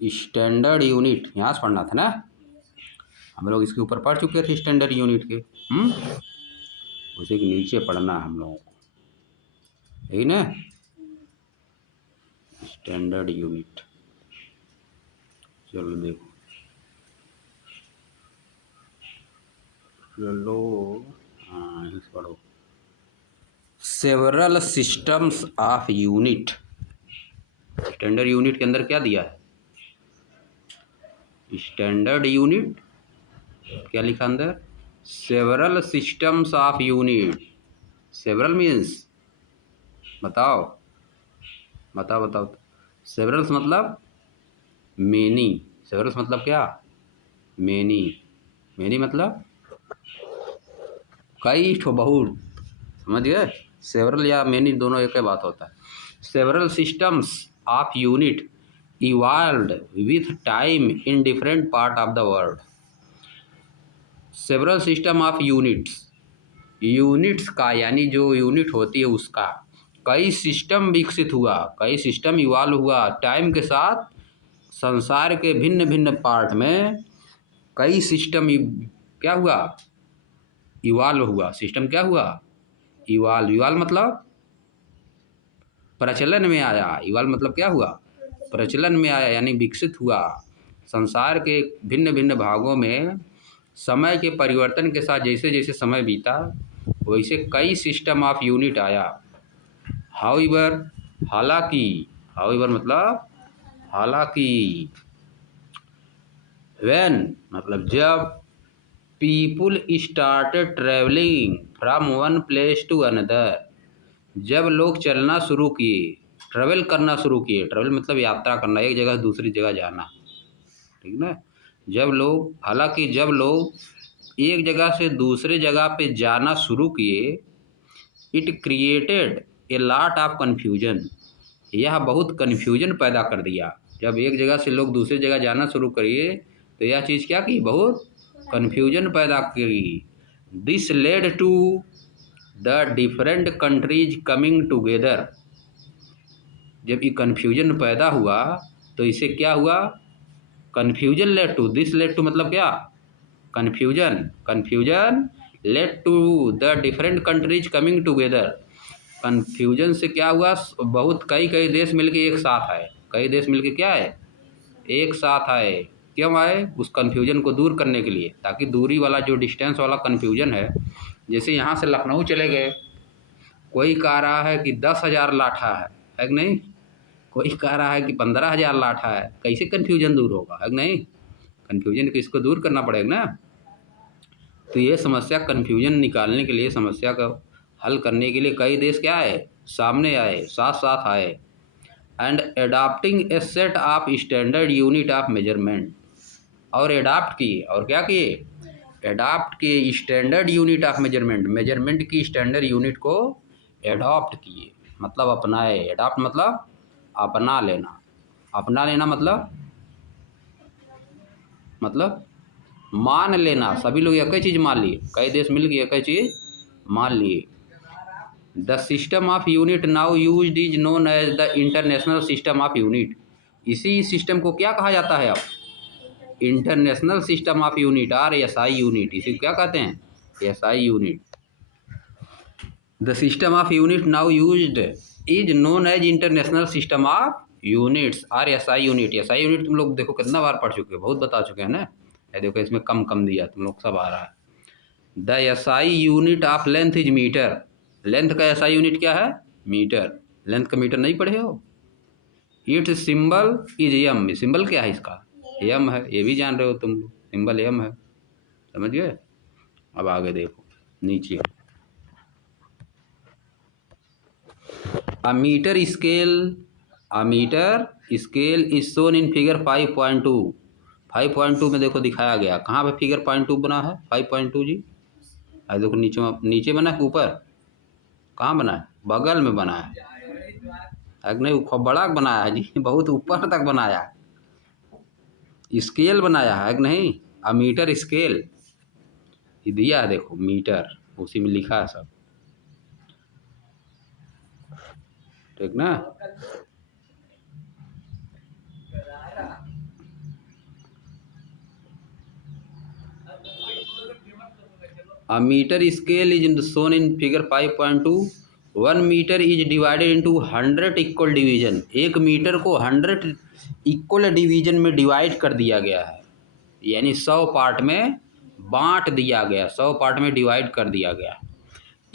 Standard unit यहाँ से पढ़ना था ना, हम लोग इसके ऊपर पढ़ चुके थे स्टैंडर्ड यूनिट के। उसी के नीचे पढ़ना है हम लोगों को, यही ना, स्टैंडर्ड यूनिट। चलो देखो, चलो हाँ यहीं से पढ़ो। Several systems of unit, standard unit के अंदर क्या दिया है? स्टैंडर्ड यूनिट क्या लिखा अंदर? Several systems of unit. Several means बताओ बताओ बताओ। सेवरल्स मतलब मेनी। सेवरल्स मतलब क्या? मेनी। मेनी मतलब कई ठो, बहुत। समझ गए? सेवरल या मेनी दोनों एक ही बात होता है। Several systems of unit evolved with time in different part of the world. Several system of units, units का यानी जो यूनिट होती है उसका कई सिस्टम विकसित हुआ, कई सिस्टम इवॉल्व हुआ टाइम के साथ। संसार के भिन्न भिन्न पार्ट में कई सिस्टम क्या हुआ? इवॉल्व हुआ। सिस्टम क्या हुआ? इवॉल्व। इवॉल्व मतलब प्रचलन में आया। इवॉल्व मतलब क्या हुआ? प्रचलन में आया यानी विकसित हुआ। संसार के भिन्न भिन्न भागों में समय के परिवर्तन के साथ जैसे जैसे समय बीता वैसे कई सिस्टम ऑफ यूनिट आया। हाउएवर, हालांकि, हाउएवर मतलब हालांकि, व्हेन मतलब जब, people started travelling from one place to another, जब लोग चलना शुरू किए, ट्रैवल करना शुरू किए। ट्रैवल मतलब यात्रा करना, एक जगह से दूसरी जगह जाना, ठीक ना। जब लोग, हालांकि जब लोग एक जगह से दूसरे जगह पे जाना शुरू किए, it created a lot of confusion, यह बहुत कन्फ्यूजन पैदा कर दिया। जब एक जगह से लोग दूसरी जगह जाना शुरू करिए तो यह चीज़ क्या की? बहुत कन्फ्यूजन पैदा की। This led to the different countries coming together, जब ये कन्फ्यूजन पैदा हुआ तो इससे क्या हुआ? Confusion led to, this led to मतलब क्या? Confusion. Confusion led to the different countries coming together, confusion से क्या हुआ? बहुत कई कई देश मिलके एक साथ आए। कई देश मिलके क्या है? एक साथ आए। क्यों आए? उस कन्फ्यूजन को दूर करने के लिए, ताकि दूरी वाला जो डिस्टेंस वाला कन्फ्यूजन है, जैसे यहाँ से लखनऊ चले गए, कोई कह रहा है कि 10,000 लाठा है कि नहीं? कोई कह रहा है कि 15,000 लाठा है। कैसे कन्फ्यूजन दूर होगा? है कि नहीं? कन्फ्यूजन को इसको दूर करना पड़ेगा ना। तो ये समस्या, कन्फ्यूजन निकालने के लिए, समस्या का हल करने के लिए कई देश क्या है? सामने आए, साथ साथ आए। And adopting A set of standard unit of measurement, और एडाप्ट किए, और क्या किए? एडाप्ट किए standard unit of measurement, measurement की स्टैंडर्ड यूनिट को एडॉप्ट किए, मतलब अपनाए। एडॉप्ट मतलब अपना लेना। अपना लेना मतलब मान लेना। सभी लोग एक ही चीज़ मान लिए, कई देश मिल गए एक ही चीज़ मान लिए। The system of unit now used is known as the international system of unit, इसी सिस्टम को क्या कहा जाता है अब? इंटरनेशनल सिस्टम ऑफ यूनिट और एसआई यूनिट। इसी को क्या कहते हैं? SI unit. The system of unit now used is known as international system of units और एसआई यूनिट। एसआई यूनिट तुम लोग देखो कितना बार पढ़ चुके हो, बहुत बता चुके हैं ना। ये देखो इसमें कम कम दिया, तुम लोग सब आ रहा है। The SI unit of length is metre, length का एसआई यूनिट क्या है? मीटर। लेंथ का मीटर नहीं पढ़े हो? Its symbol is m, symbol क्या है इसका? एम है, ये भी जान रहे हो तुम लोग, सिंबल एम है। समझ गए? अब आगे देखो नीचे, a metre scale, a metre scale is shown in figure 5.2। 5.2 में देखो दिखाया गया, कहाँ पे फिगर 0.2 बना है? 5.2 जी, अरे देखो नीचे, नीचे बना है ऊपर? कहाँ बना है? बगल में बना है नहीं, खूब बड़ा बनाया है जी, बहुत ऊपर तक बनाया है। स्केल बनाया है कि नहीं? अ मीटर स्केल ये दिया है, देखो मीटर, उसी में लिखा है सब, ठीक ना। A meter scale is shown in figure 5.2. 1 meter is divided into 100 equal division. एक मीटर को 100 इक्वल डिवीजन में डिवाइड कर दिया गया है, यानी 100 पार्ट में बांट दिया गया, 100 पार्ट में डिवाइड कर दिया गया।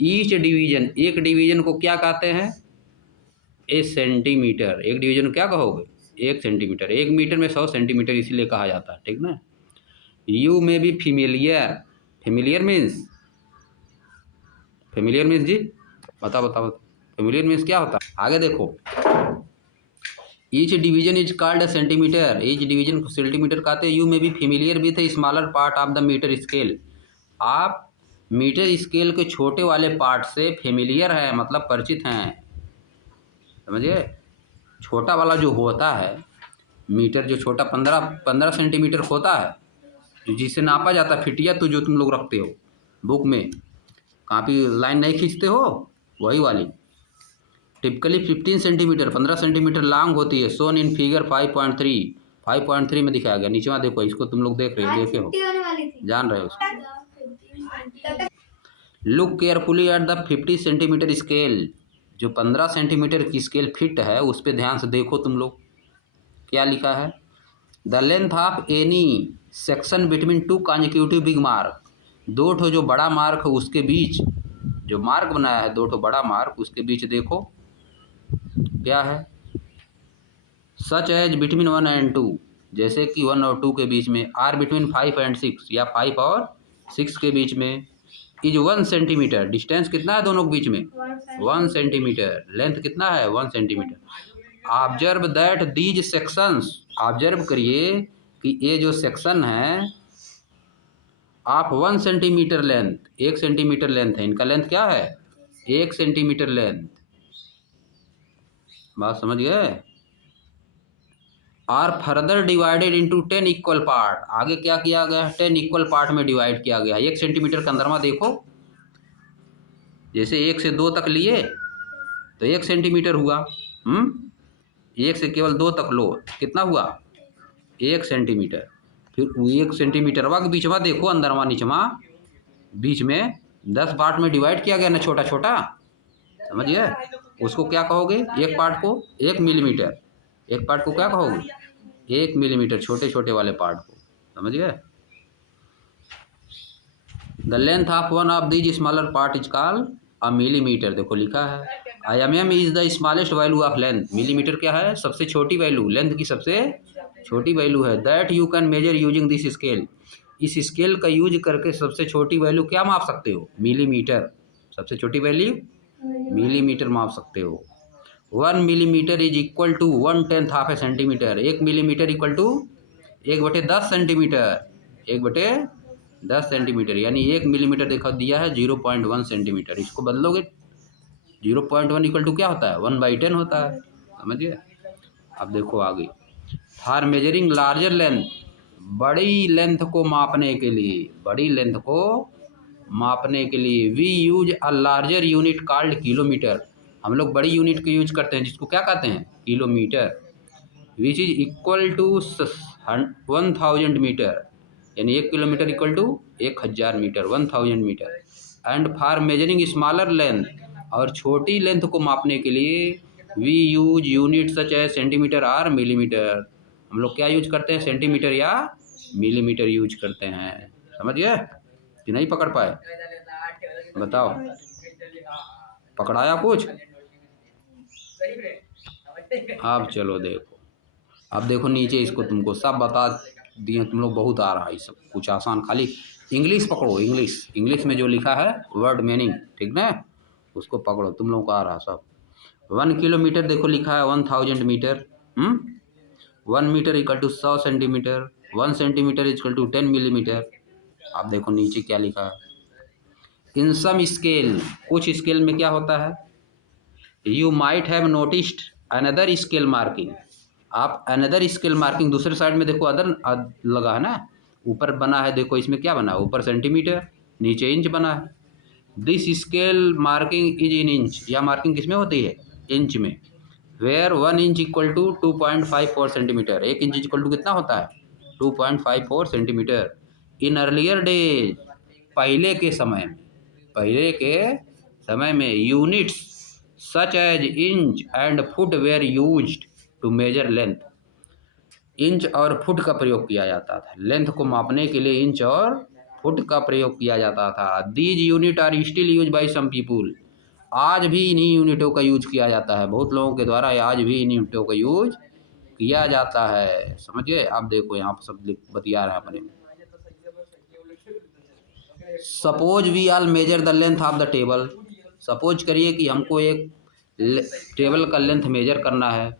ईच डिवीजन, एक डिवीजन को क्या कहते हैं? ए सेंटीमीटर। एक डिवीजन क्या कहोगे? 1 सेंटीमीटर। 1 मीटर में 100 सेंटीमीटर इसीलिए कहा जाता है, ठीक ना। You may be familiar. Familiar means जी बताओ फेमिलियर मीन्स क्या होता है? आगे देखो, each division is called a centimetre. Each division को सेंटीमीटर कहते हैं। You may be familiar with a smaller part of the metre scale. आप मीटर स्केल के छोटे वाले पार्ट से फेमिलियर है, मतलब परिचित हैं, समझिए। छोटा वाला जो होता है मीटर, जो छोटा 15 सेंटीमीटर होता है, जिससे नापा जाता है फिटिया, तो जो तुम लोग रखते हो बुक में, कापी लाइन नहीं खींचते हो, वही वाली टिपिकली 15 सेंटीमीटर 15 सेंटीमीटर लॉन्ग होती है। सोन इन फिगर 5.3 में दिखाया गया। नीचे देखो, इसको तुम लोग देख रहे हो, देखे हो, जान रहे हो। Look carefully at the 50 centimetre scale. जो 15 सेंटीमीटर की स्केल फिट है उस पर ध्यान से देखो तुम लोग, क्या लिखा है? The length of any section between two consecutive big mark. दो ठो जो बड़ा मार्क है उसके बीच जो मार्क बनाया है, दो ठो बड़ा मार्क, उसके बीच देखो क्या है? सच एज बिटवीन 1 and 2, जैसे कि 1 और 2 के बीच में। आर बिटवीन 5 and 6, या 5 और 6 के बीच में। Is 1 centimetre. डिस्टेंस कितना है दोनों के बीच में? 1 सेंटीमीटर। लेंथ कितना है? 1 centimetre. Observe that these sections, observe करिए कि ये जो सेक्शन है आप 1 सेंटीमीटर लेंथ, 1 सेंटीमीटर लेंथ है, इनका लेंथ क्या है? 1 सेंटीमीटर लेंथ। बात समझ गए? Are further divided into 10 equal part. आगे क्या किया गया? 10 इक्वल पार्ट में डिवाइड किया गया। 1 सेंटीमीटर का अंदरमा देखो, जैसे 1 से 2 तक लिए तो 1 सेंटीमीटर हुआ। 1 से केवल 2 तक लो, कितना हुआ? 1 सेंटीमीटर। फिर 1 सेंटीमीटर के बीच में देखो, अंदरमा नीचमा बीच में 10 पार्ट में डिवाइड किया गया ना, छोटा छोटा, समझिए। उसको क्या कहोगे? एक पार्ट को 1 मिलीमीटर। एक पार्ट को क्या कहोगे? 1 मिलीमीटर, छोटे छोटे वाले पार्ट को, समझ गए। The length of one of these smaller part is called a millimetre. देखो लिखा है IMM is the smallest value of length. Millimetre क्या है? सबसे छोटी वैल्यू, लेंथ की सबसे छोटी वैल्यू है। That you can measure using this scale. इस स्केल का यूज करके सबसे छोटी वैल्यू क्या माप सकते हो? मिलीमीटर। सबसे छोटी वैल्यू मिलीमीटर माप सकते हो। 1 millimetre is equal to 1/10 of a centimetre. 1 millimetre equal to 1/10 centimetre. 1/10 centimetre, यानी 1 मिलीमीटर देखा दिया है 0.1 सेंटीमीटर। इसको बदलोगे 0.1 इक्वल टू क्या होता है? 1/10 होता है, समझिए। अब देखो आगे, फॉर मेजरिंग लार्जर लेंथ, बड़ी लेंथ को मापने के लिए, बड़ी लेंथ को मापने के लिए we use a larger unit called kilometre. हम लोग बड़ी यूनिट को यूज करते हैं, जिसको क्या कहते हैं? Kilometre. Which is equal to 1000 metre, यानी 1 kilometre equal to 1000 metre, 1000 metre. And for measuring smaller length, और छोटी लेंथ को मापने के लिए वी यूज यूनिट सच है सेंटीमीटर और मिलीमीटर। हम लोग क्या यूज करते हैं? सेंटीमीटर या मिलीमीटर यूज करते हैं, समझ गए कि नहीं? पकड़ पाए? बताओ, पकड़ाया कुछ? अब चलो देखो, अब देखो नीचे, इसको तुमको सब बता दिए तुम लोग, बहुत आ रहा है सब कुछ आसान। खाली इंग्लिश पकड़ो, इंग्लिश में जो लिखा है वर्ड मीनिंग, ठीक ना, उसको पकड़ो, तुम लोग को आ रहा सब। 1 किलोमीटर देखो लिखा है 1000 metre. 1 metre equal to 100 centimetre. 1 centimetre equal to 10 millimetre. आप देखो नीचे क्या लिखा है? इन सम स्केल, कुछ स्केल में क्या होता है? You might have noticed another scale marking. आप अनदर स्केल मार्किंग, दूसरे साइड में देखो अदर लगा है ना, ऊपर बना है, देखो इसमें क्या बना है? ऊपर सेंटीमीटर, नीचे इंच बना है। This scale marking is in inch. या मार्किंग किस में होती है? इंच में। Where 1 inch equal to 2.54 centimetre. 1 inch equal to कितना होता है? 2.54 सेंटीमीटर। इन अर्लियर डेज, पहले के समय में units such as inch and foot were used to measure length. Inch और फुट का प्रयोग किया जाता था, लेंथ को मापने के लिए इंच और फुट का प्रयोग किया जाता था। These unit are still use by some people. आज भी इन्हीं यूनिटों का यूज किया जाता है, बहुत लोगों के द्वारा आज भी इन्हीं यूनिटों का यूज किया जाता है। समझिए, आप देखो यहाँ पर सब बतिया रहे हैं अपने में। Suppose we all measure the length of the table. Suppose करिए कि हमको एक टेबल का लेंथ मेजर करना है।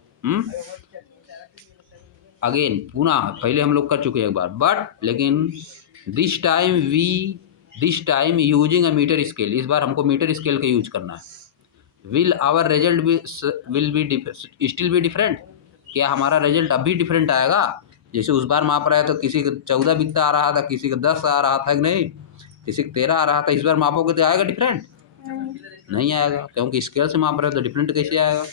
अगेन पुनः पहले हम लोग कर चुके हैं एक बार, बट लेकिन this time using a metre scale. इस बार हमको मीटर स्केल का यूज करना है। Will our result still be different. क्या हमारा रिजल्ट अब भी डिफरेंट आएगा? जैसे उस बार माप रहा है तो किसी का 14 बिकता आ रहा था, किसी का 10 आ रहा था कि नहीं, किसी का 13 आ रहा था। इस बार मापोगे तो आएगा डिफरेंट? नहीं आएगा, क्योंकि स्केल से माप रहे हो तो डिफरेंट कैसे आएगा?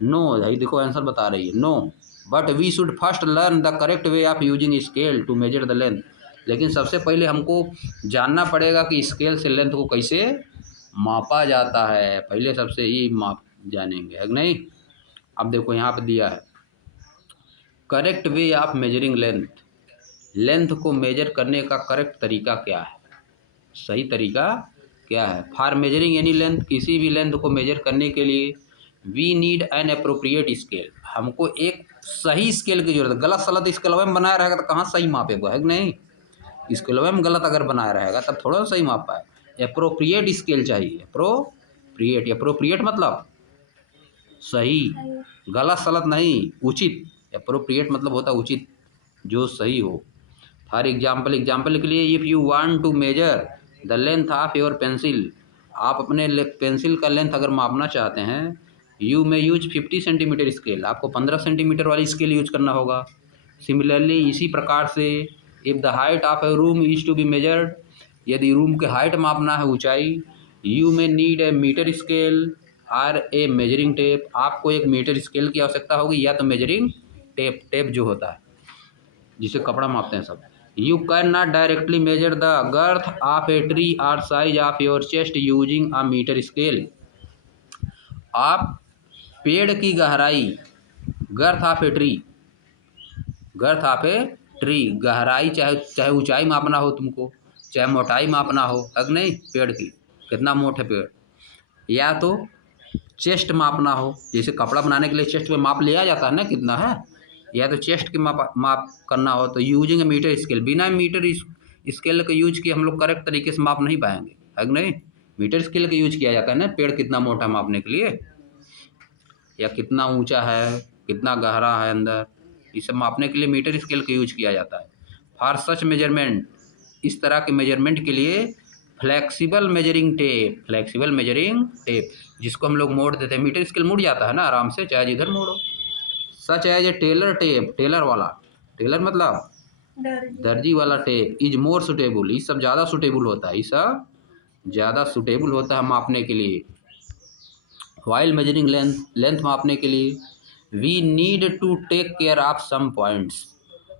नो, यही देखो आंसर बता रही है, no. But we should first learn the correct way of using scale to measure the length. लेकिन सबसे पहले हमको जानना पड़ेगा कि स्केल से लेंथ को कैसे मापा जाता है। पहले सबसे ही माप जानेंगे, है कि नहीं? अब देखो यहाँ पे दिया है correct way of measuring length. Length को मेजर करने का करेक्ट तरीका क्या है, सही तरीका क्या है? फॉर मेजरिंग एनी लेंथ, किसी भी लेंथ को मेजर करने के लिए we need an appropriate scale. हमको एक सही स्केल की जरूरत है। गलत सलत स्केलवे में बनाया रहेगा तो कहाँ सही मापेगा, है कि नहीं? स्केलवे में गलत अगर बनाया रहेगा तब थोड़ा सही माप पाए। अप्रोप्रिएट स्केल चाहिए। अप्रोप्रिएट मतलब सही, गलत सलत नहीं, उचित। अप्रोप्रिएट मतलब होता है उचित, जो सही हो। फॉर एग्जाम्पल के लिए if you want to measure the length of your pencil, आप अपने पेंसिल का लेंथ अगर मापना चाहते हैं, यू में यूज 50 सेंटीमीटर स्केल। आपको 15 सेंटीमीटर वाली स्केल यूज करना होगा। सिमिलरली इसी प्रकार से if the height of a room is to be measured, यदि रूम के हाइट मापना है, ऊंचाई, you may need a metre scale or a measuring tape. आपको एक मीटर स्केल की आवश्यकता होगी या तो मेजरिंग टेप जो होता है जिसे कपड़ा मापते हैं सब। You can not directly measure the girth of a tree और size of your chest using a metre scale. आप पेड़ की गहराई, गर्थ ऑफ ए ट्री, गहराई चाहे ऊंचाई मापना हो तुमको, चाहे मोटाई मापना हो, अगर नहीं पेड़ की कितना मोट है पेड़, या तो चेस्ट मापना हो, जैसे कपड़ा बनाने के लिए चेस्ट पे माप लिया जाता है ना कितना है, या तो चेस्ट की माप करना हो तो यूजिंग मीटर स्केल। बिना मीटर स्केल का यूज किए हम लोग करेक्ट तरीके से माप नहीं पाएंगे, है कि नहीं? मीटर स्केल का यूज किया जाता है ना, पेड़ कितना मोटा मापने के लिए, या कितना ऊंचा है, कितना गहरा है अंदर, ये सब मापने के लिए मीटर स्केल का यूज किया जाता है। फॉर सच मेजरमेंट, इस तरह के मेजरमेंट के लिए फ्लेक्सिबल मेजरिंग टेप, जिसको हम लोग मोड़ देते हैं। मीटर स्केल मुड़ जाता है ना आराम से, चाहे जिधर मोड़ो। Such as a tailor tape, tailor मतलब दर्जी वाला टेप, इज मोर सुटेबल, ये सब ज़्यादा सुटेबल होता है, ये सब ज़्यादा सुटेबल होता है मापने के लिए। वाइल मेजरिंग लेंथ मापने के लिए we need to take care of some points.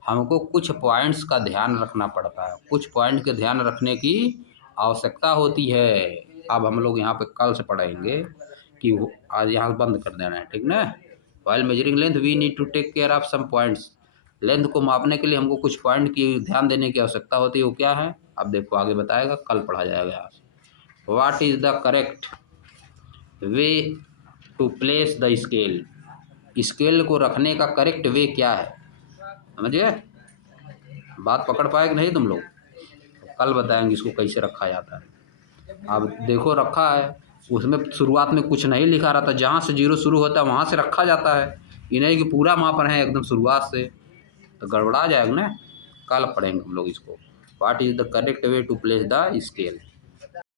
हमको कुछ पॉइंट्स का ध्यान रखना पड़ता है, कुछ पॉइंट के ध्यान रखने की आवश्यकता होती है। अब हम लोग यहाँ पे कल से पढ़ेंगे कि आज यहाँ बंद कर देना है, ठीक ना? While measuring length we need to take care of some points. Length को मापने के लिए हमको कुछ पॉइंट की ध्यान देने की आवश्यकता होती है, वो क्या है अब देखो आगे बताएगा, कल पढ़ा जाएगा यहाँ से। What is the correct way to place the scale, scale को रखने का करेक्ट वे क्या है? समझिए, बात पकड़ पाए कि नहीं तुम लोग? कल बताएंगे इसको कैसे रखा जाता है। अब देखो रखा है, उसमें शुरुआत में कुछ नहीं लिखा रहता, जहाँ से जीरो शुरू होता है वहाँ से रखा जाता है। ये नहीं कि पूरा माप रहे हैं एकदम शुरुआत से, तो गड़बड़ा जाएगा ना। कल पढ़ेंगे हम लोग इसको, what is the correct way to place the scale.